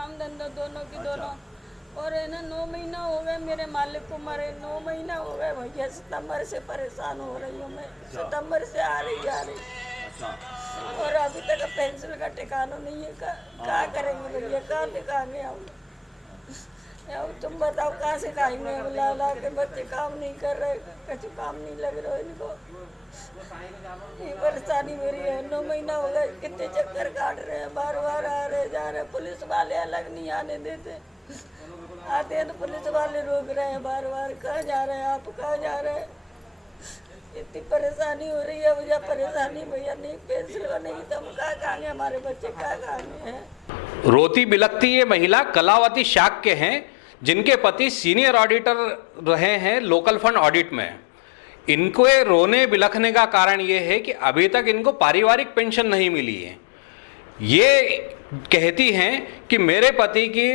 काम धंधा दोनों की दोनों। और है ना 9 महीना हो गए मेरे मालिक को मरे, 9 महीना हो गए भैया। सितंबर से परेशान हो रही हूँ मैं, सितंबर से आ रही। और अभी तक पेंसिल का ठिकाना नहीं है। क्या करेंगे भैया, कहाँ दिखाएंगे हम? तुम बताओ कहाँ से खाएंगे? ला ला के बच्चे काम नहीं कर रहे, कुछ काम नहीं लग रहा इनको। ये परेशानी मेरी है। 9 महीना हो गए, कितने चक्कर काट रहे हैं, बार बार आ रहे जा रहे। पुलिस वाले अलग नहीं आने देते, आते हैं तो पुलिस वाले रोक रहे हैं बार बार। कहाँ जा रहे हैं आप, कहाँ जा रहे हैं? इतनी परेशानी हो रही है भैया, परेशानी भैया। नहीं पेंसिल का नहीं तो हम कहाँ खाएंगे, हमारे बच्चे कहाँ खाएंगे हैं? रोती बिलखती ये महिला कलावती शाक्य हैं, जिनके पति सीनियर ऑडिटर रहे हैं लोकल फंड ऑडिट में। इनको रोने बिलखने का कारण ये है कि अभी तक इनको पारिवारिक पेंशन नहीं मिली है। ये कहती हैं कि मेरे पति की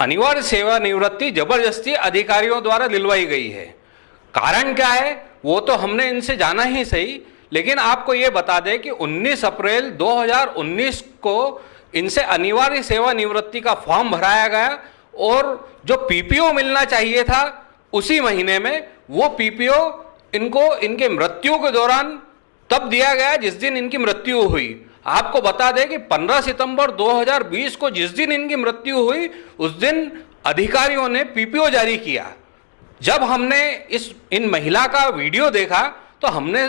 अनिवार्य सेवानिवृत्ति जबरदस्ती अधिकारियों द्वारा दिलवाई गई है। कारण क्या है वो तो हमने इनसे जाना ही सही, लेकिन आपको ये बता दें कि 19 अप्रैल 2019 को इनसे अनिवार्य सेवानिवृत्ति का फॉर्म भराया गया और जो पीपीओ मिलना चाहिए था उसी महीने में, वो पीपीओ इनको इनके मृत्यु के दौरान तब दिया गया जिस दिन इनकी मृत्यु हुई। आपको बता दें कि 15 सितंबर 2020 को जिस दिन इनकी मृत्यु हुई उस दिन अधिकारियों ने पीपीओ जारी किया। जब हमने इन महिला का वीडियो देखा तो हमने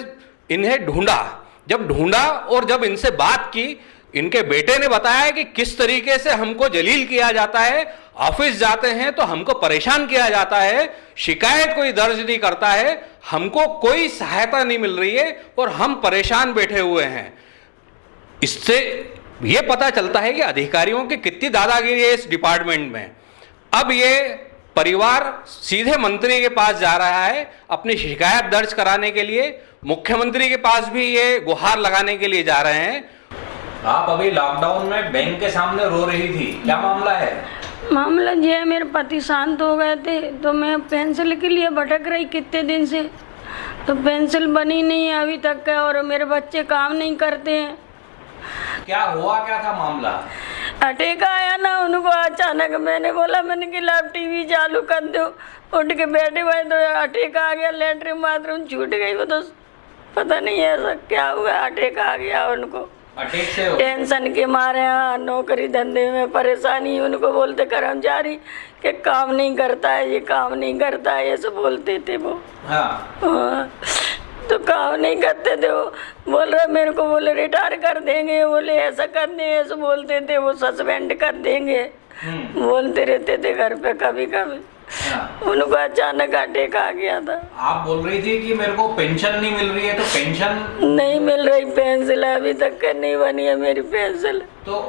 इन्हें ढूंढा। जब ढूंढा और जब इनसे बात की, इनके बेटे ने बताया कि किस तरीके से हमको जलील किया जाता है, ऑफिस जाते हैं तो हमको परेशान किया जाता है, शिकायत कोई दर्ज नहीं करता है, हमको कोई सहायता नहीं मिल रही है और हम परेशान बैठे हुए हैं। इससे यह पता चलता है कि अधिकारियों की कितनी दादागिरी है इस डिपार्टमेंट में। अब ये परिवार सीधे मंत्री के पास जा रहा है अपनी शिकायत दर्ज कराने के लिए। मुख्यमंत्री के पास भी ये गुहार लगाने के लिए जा रहे हैं। आप अभी लॉकडाउन में बैंक के सामने रो रही थी, क्या मामला है? मामला ये है, मेरे पति शांत हो गए थे तो मैं पेंसिल के लिए भटक रही कितने दिन से, तो पेंसिल बनी नहीं है अभी तक है और मेरे बच्चे काम नहीं करते हैं। क्या हुआ, क्या था मामला? अटैक आया ना उनको अचानक। मैंने बोला मैंने कि लैब टीवी चालू कर दो, उठ के बैठे हुए तो अटैक आ गया, लेटरिन बाथरूम छूट गई। वो तो पता नहीं ऐसा क्या हुआ, अटैक आ गया उनको। अटैक से टेंशन के मारे, हाँ, नौकरी धंधे में परेशानी। उनको बोलते कर्मचारी कि काम नहीं करता है, ये काम नहीं करता है, ऐसे बोलते थे वो। हाँ, तो काम नहीं करते थे। वो बोल रहे मेरे को, बोले रिटायर कर देंगे, बोले ऐसा कर देंगे, ऐसे बोलते थे। वो सस्पेंड कर देंगे बोलते रहते थे घर पे कभी कभी। उनको अचानक अटैक आ गया था। आप बोल रही थी कि मेरे को पेंशन नहीं मिल रही है, तो पेंशन नहीं मिल रही, पेंसिल अभी तक नहीं बनी है मेरी पेंसिल। तो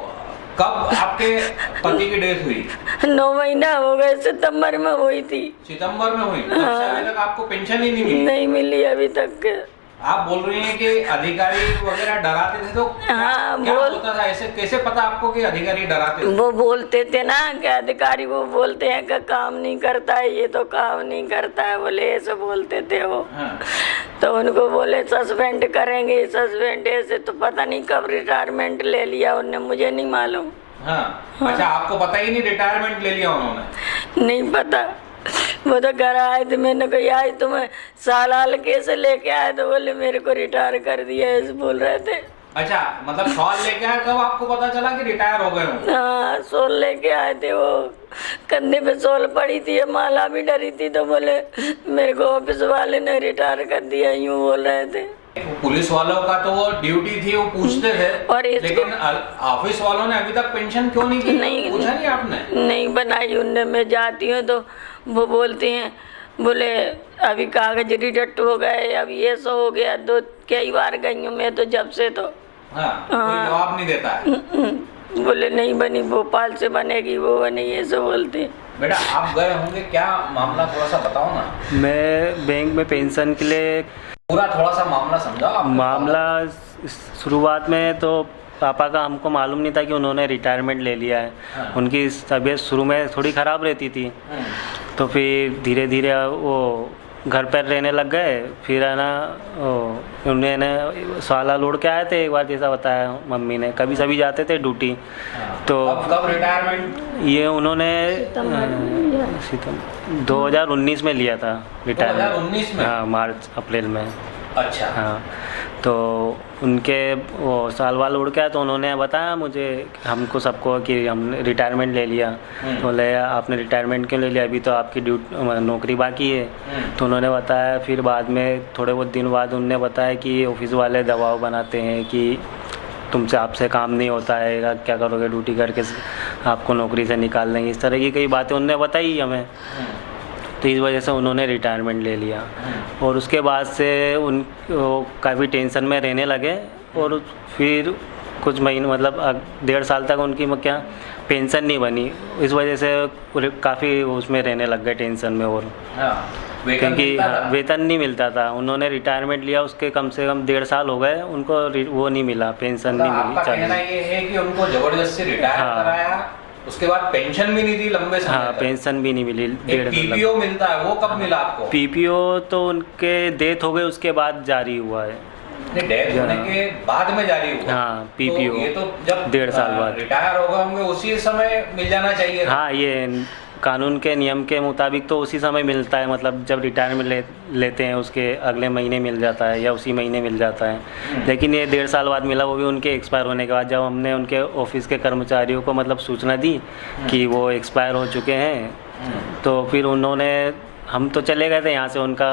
कब आपके पति की डेथ हुई? 9 महीना हो गए, सितंबर में हुई थी। सितंबर में हुई? अभी तक आपको पेंशन ही नहीं मिली? नहीं मिली अभी तक। आप बोल रही हैं कि अधिकारी वगैरह डराते थे, तो हाँ, क्या होता था? ऐसे कैसे पता आपको कि अधिकारी डराते थे? वो बोलते थे ना कि अधिकारी वो बोलते हैं कि काम नहीं करता है, ये तो काम नहीं करता है, बोले ऐसे बोलते थे वो। हाँ। तो उनको बोले सस्पेंड करेंगे, सस्पेंड ऐसे। तो पता नहीं कब रिटायरमेंट ले लिया उन्होंने, मुझे नहीं मालूम। हाँ। अच्छा, आपको पता ही नहीं रिटायरमेंट ले लिया उन्होंने? नहीं पता। वो तो घर आए थे, मैंने कहा आज तुम्हें साल कैसे लेके आए, तो बोले मेरे को रिटायर कर दिया ऐसे बोल रहे थे। अच्छा, मतलब शॉल लेके आए तब आपको पता चला कि रिटायर हो गए हो? हाँ, शॉल लेके आए थे। वो कंधे पे शॉल पड़ी थी, माला भी डरी थी, तो बोले मेरे को ऑफिस वाले ने रिटायर कर दिया, यूँ बोल रहे थे। पुलिस वालों का तो वो ड्यूटी थी, वो पूछते थे, और लेकिन ऑफिस वालों ने अभी तक पेंशन क्यों नहीं की? नहीं, पूछा नहीं आपने? नहीं बनाई उनने। मैं जाती हूँ तो वो बोलती हैं, बोले अभी कागज रिजेक्ट हो गए, अभी ये सो हो गया। दो कई बार गई हूँ मैं तो जब से, तो कोई जवाब नहीं देता है। बोले नहीं बनी, भोपाल से बनेगी, वो बनेगी, ऐसे बोलते। बेटा आप गए होंगे, क्या मामला थोड़ा सा बताओ ना। मैं बैंक में पेंशन के लिए पूरा थोड़ा सा मामला समझाओ। मामला शुरुआत में तो पापा का हमको मालूम नहीं था कि उन्होंने रिटायरमेंट ले लिया है। हाँ। उनकी तबीयत शुरू में थोड़ी ख़राब रहती थी, तो फिर धीरे धीरे वो घर पर रहने लग गए। फिर है ना उन्होंने साला लोड के आए थे एक बार, जैसा बताया मम्मी ने, कभी सभी जाते थे ड्यूटी। तो कब रिटायरमेंट? ये उन्होंने 2019 में लिया था रिटायरमेंट। 2019 में? हाँ, मार्च अप्रैल में। अच्छा। हाँ, तो उनके वो साल वाल उड़ के आया, तो उन्होंने बताया मुझे, हमको सबको, कि हमने रिटायरमेंट ले लिया। तो बोले आपने रिटायरमेंट क्यों ले लिया, अभी तो आपकी नौकरी बाकी है। तो उन्होंने बताया, फिर बाद में थोड़े बहुत दिन बाद उन्होंने बताया कि ऑफिस वाले दबाव बनाते हैं कि तुमसे आपसे काम नहीं होता है, क्या करोगे, ड्यूटी करके आपको नौकरी से निकाल देंगे, इस तरह की कई बातें उन्होंने बताई हमें। तो इस वजह से उन्होंने रिटायरमेंट ले लिया। और उसके बाद से काफ़ी टेंशन में रहने लगे। और फिर कुछ महीने, मतलब 1.5 साल तक उनकी क्या पेंशन नहीं बनी, इस वजह से काफ़ी उसमें रहने लग गए टेंशन में। और क्योंकि वेतन नहीं मिलता था, उन्होंने रिटायरमेंट लिया, उसके कम से कम 1.5 साल हो गए, उनको वो नहीं मिला, पेंशन नहीं मिली। आपका कहना ये है कि उनको जबरदस्ती रिटायर कराया, उसके बाद पेंशन भी नहीं दी लंबे समय? हाँ, पेंशन भी नहीं मिली। एक पीपीओ मिलता है, वो कब मिला आपको? पीपीओ तो उनके डेथ हो गए उसके बाद जारी हुआ है। डेथ होने के बाद में जारी हुआ? हाँ, पीपीओ। तो ये तो जब 1.5 साल बाद रिटायर हो गए होंगे उसी समय मिल जाना चाहिए। हाँ, ये कानून के नियम के मुताबिक तो उसी समय मिलता है, मतलब जब रिटायरमेंट लेते हैं उसके अगले महीने मिल जाता है या उसी महीने मिल जाता है। लेकिन ये 1.5 साल बाद मिला, वो भी उनके एक्सपायर होने के बाद। जब हमने उनके ऑफिस के कर्मचारियों को मतलब सूचना दी कि वो एक्सपायर हो चुके हैं, तो फिर उन्होंने, हम तो चले गए थे यहाँ से उनका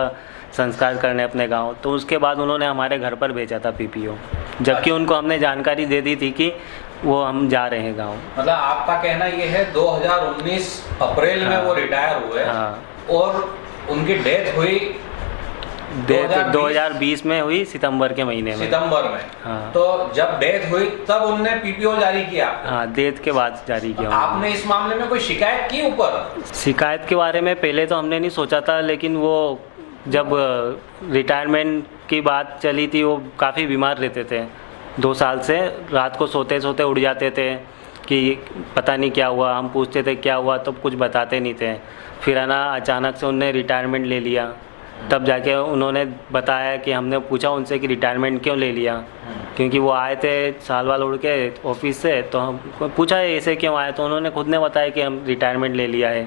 संस्कार करने अपने गांव, तो उसके बाद उन्होंने हमारे घर पर भेजा था पीपीओ, जबकि उनको हमने जानकारी दे दी थी कि वो हम जा रहे हैं गांव। मतलब आपका कहना ये है 2019 अप्रैल में वो रिटायर हुए। हाँ, और उनकी डेथ हुई 2020 में हुई, सितंबर के महीने में। सितंबर में? हाँ। तो जब डेथ हुई तब उनने पीपीओ जारी किया? हाँ, डेथ के बाद जारी किया। आपने इस मामले में कोई शिकायत की ऊपर? शिकायत के बारे में पहले तो हमने नहीं सोचा था, लेकिन वो जब रिटायरमेंट की बात चली थी, वो काफ़ी बीमार रहते थे 2 साल से। रात को सोते सोते उड़ जाते थे कि पता नहीं क्या हुआ। हम पूछते थे क्या हुआ, तो कुछ बताते नहीं थे। फिर है ना अचानक से उन्होंने रिटायरमेंट ले लिया, तब जाके उन्होंने बताया कि हमने पूछा उनसे कि रिटायरमेंट क्यों ले लिया, क्योंकि वो आए थे साल वाल उड़ के ऑफिस से। तो हम पूछा ऐसे क्यों आए, तो उन्होंने खुद ने बताया कि हम रिटायरमेंट ले लिया है।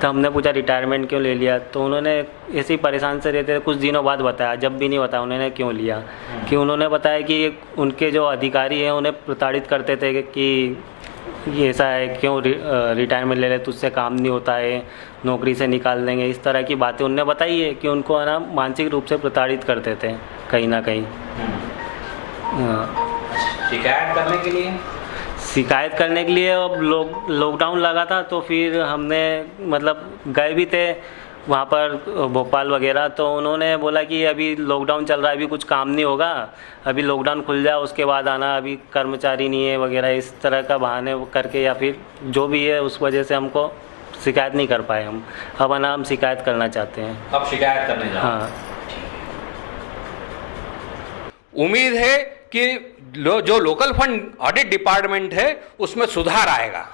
तो हमने पूछा रिटायरमेंट क्यों ले लिया, तो उन्होंने ऐसे ही परेशान से रहते कुछ दिनों बाद बताया, जब भी नहीं बताया उन्होंने क्यों लिया। कि उन्होंने बताया कि उनके जो अधिकारी हैं उन्हें प्रताड़ित करते थे कि ये ऐसा है, क्यों रिटायरमेंट ले ले, तुझसे काम नहीं होता है, नौकरी से निकाल देंगे, इस तरह की बातें उन्होंने बताई है कि उनको है ना मानसिक रूप से प्रताड़ित करते थे कहीं ना कहीं। शिकायत करने के लिए? शिकायत करने के लिए अब लॉकडाउन लगा था, तो फिर हमने मतलब गए भी थे वहाँ पर भोपाल वगैरह। तो उन्होंने बोला कि अभी लॉकडाउन चल रहा है, अभी कुछ काम नहीं होगा, अभी लॉकडाउन खुल जाए उसके बाद आना, अभी कर्मचारी नहीं है वगैरह, इस तरह का बहाने करके या फिर जो भी है, उस वजह से हमको शिकायत नहीं कर पाए हम। अब है ना हम शिकायत करना चाहते हैं। अब शिकायत करने जाओ? हाँ। उम्मीद है कि जो लोकल फंड ऑडिट डिपार्टमेंट है उसमें सुधार आएगा।